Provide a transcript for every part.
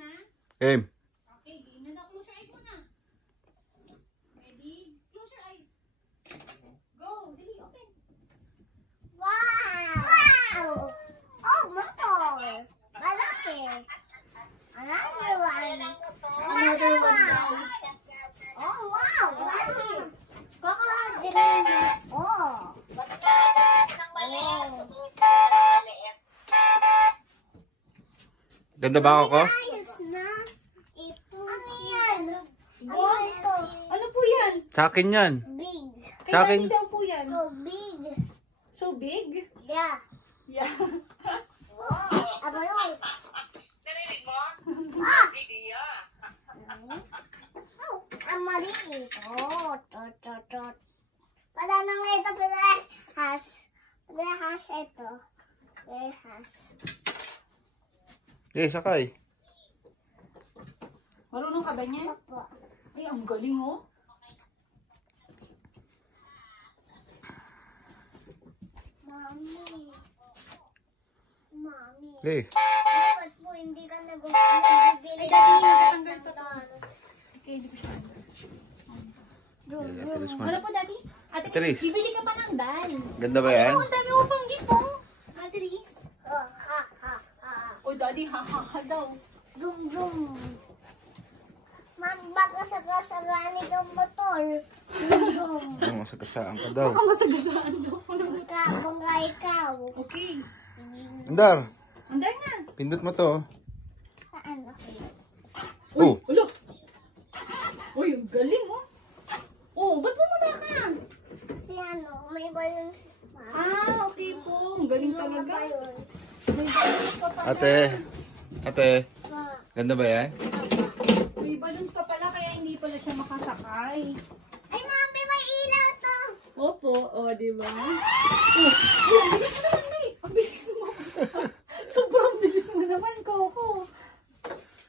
ha? Game. Okay, game na daw. Close your eyes muna. Ready? Close your eyes. Go! Dali, open. Wow! Wow! Oh, motor! Malaki! Another one! Another one daw. Oh, wow! Malaki! Crocodile! Oh! Ganda ba ako? Ayos na! Ito! Ano yan? Ano ito? Ano po yan? Sa akin yan. Big! Kay Sa akin. Daddy daw po yan. So big! So big? Yeah! Yeah. Aba yun! Narinig mo? Ah! Idea. Oh, ang maliit. Oh, tot. Pala nang ito, pilahas. Pilahas ito. Pilahas. Okay, sakay. Marunong ka ba niyan? Opo. Ay, ang galing oh. Mami. Mami. Okay. Bakit po hindi ka nagbibili Ay, Daddy, ng natanggal pa to. McDonald's? Okay, hindi ko siya. Ate Riz mo. Ano po, Daddy? Ate Ate Riz. bibili ka pa ng dal. Ganda ba yan? Oh, ang dami mo pang gift oh. Ate Riz. Oh, ha. Oh, Daddy, ha daw. Dum. Mami, baka sagasagani ng motor. Dum. Ang masagasaan ka daw. Baka masagasaan daw. Bangga ikaw. Okay. Andar, Andar na. pindot mo to. Saan ako? Oh, Ulo. Uy, ang galing oh. Oh, ba't bumaba ka? Kasi ano, may balloons pa. Ah, okay po. Ang galing talaga. Balloon. May balloons pa pala. ate, Ah. ganda ba yan? May balloons pa pala kaya hindi pala siya makasakay. Ay, mami, may ilaw to. Opo, di ba? Oh, ang bilis mo naman, May. Ang bilis mo. Sobrang bilis mo naman, Coco.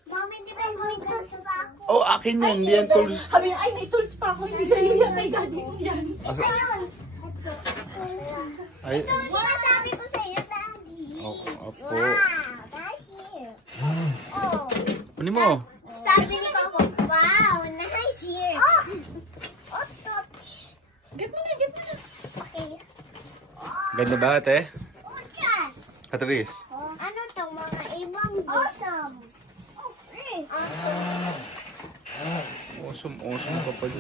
Mami, di ba may tools pa ako? Oh, akin yan. Hindi yan tools. Sabi niya, ay, may tools pa ako. Hindi sa'yo yan, kay daddy mo yan. Asa? Ayun. Ito. Ay, Ito ang sinasabi ko sa'yo, Daddy. opo. Wow, that's here. Oh. Kunin mo. Sabi ni Coco, wow, nice here. Oh, touch. Get mo na. Okay. Ganda ba, ate? Oh, just. Ate Riz. Ano to, mga ibang awesome. Okay. Awesome. Awesome ka pala.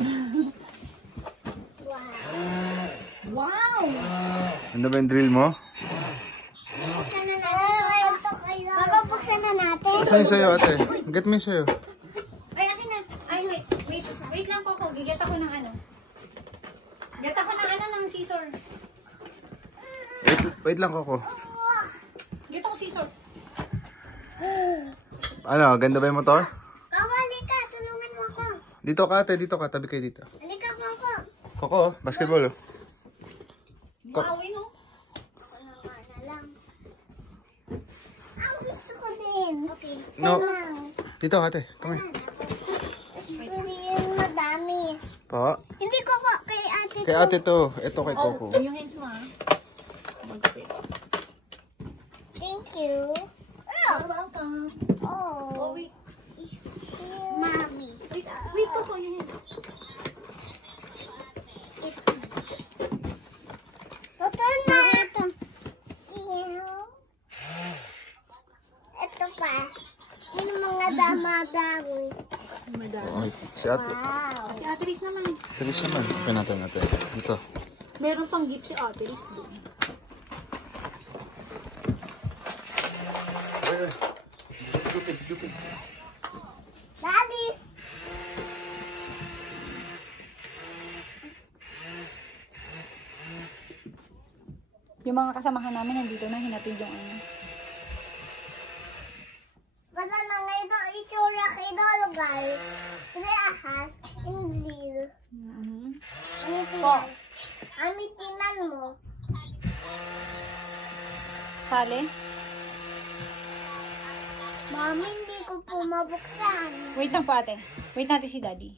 Wow. Wow! Ganda ba yung drill mo? Buksan na natin. Bababuksan na natin. Asan yung sayo, ate? Get mo yung sayo. Ay, akin na. Ay, wait lang, Coco. Giget ako ng ano. Get ako ng ano, ng scissor. Wait lang ako. Get ako scissor. Ano, ganda ba yung motor? Kawali ka, tulungan mo ako. Dito ka, ate. Dito ka. Tabi kayo dito. Halika mo ako. Koko, basketball. Oh. Wow, no? Ako naman na lang. Ang gusto ko din. Okay. No. Lang. Dito, ate. Come here. Hindi yun madami. Po. Hindi ko po kay ate Kay ate to. Ito kay Coco. Oh, yung hands mo, ha? Thank you. You're welcome. Oh. Oh, wait. Mommy. Wait, Coco, yung hands. Ito na. Ito pa. Yung mga dama-dami. Oh, si ate. Wow. Si Ate Riz naman. Ate Riz naman. Ipin natin ate. Dito. Meron pang gift si Ate Riz doon. Lupit. Daddy. Yung mga kasamahan namin nandito na, hinatid yung ano. Basta na ngayon isura kay lugar. Ahas. Hindi. Amitinan. Amitinan mo. Sali? Mami, hindi ko po mabuksan. Wait lang po ate. Wait natin si Daddy.